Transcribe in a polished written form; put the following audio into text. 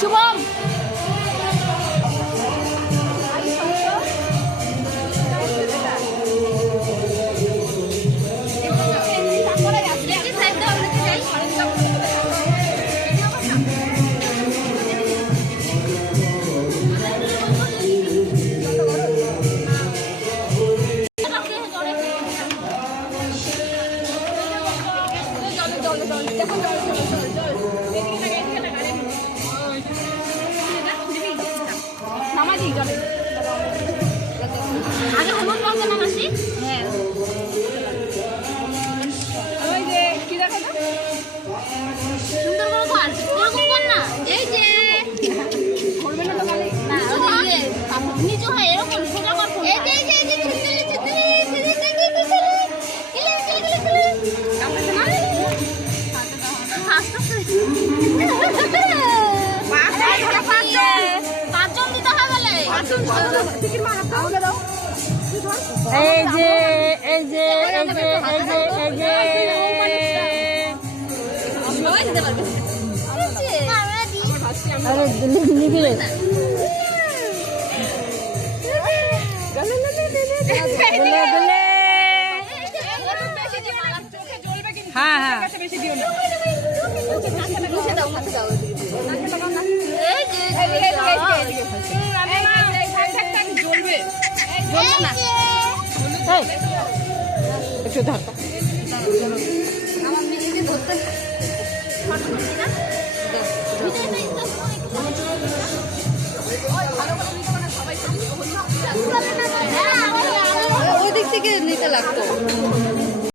শুভম আগে হলুদ রঙ না মাসি হ্যাঁ ওই যে কি দেখা না সুন্দর করে কর এরকম কর না এই যে করবে না তো খালি না ওই যে নিচু হয় এরকম সোজা কর এই যে পাঁচজন দিতে হবে এই যে এই যে এই যে এই যে এই যে হ্যাঁ হ্যাঁ একটু ধর আমার মেয়েকে ধরতে ওই দিক থেকে নিতে লাগতো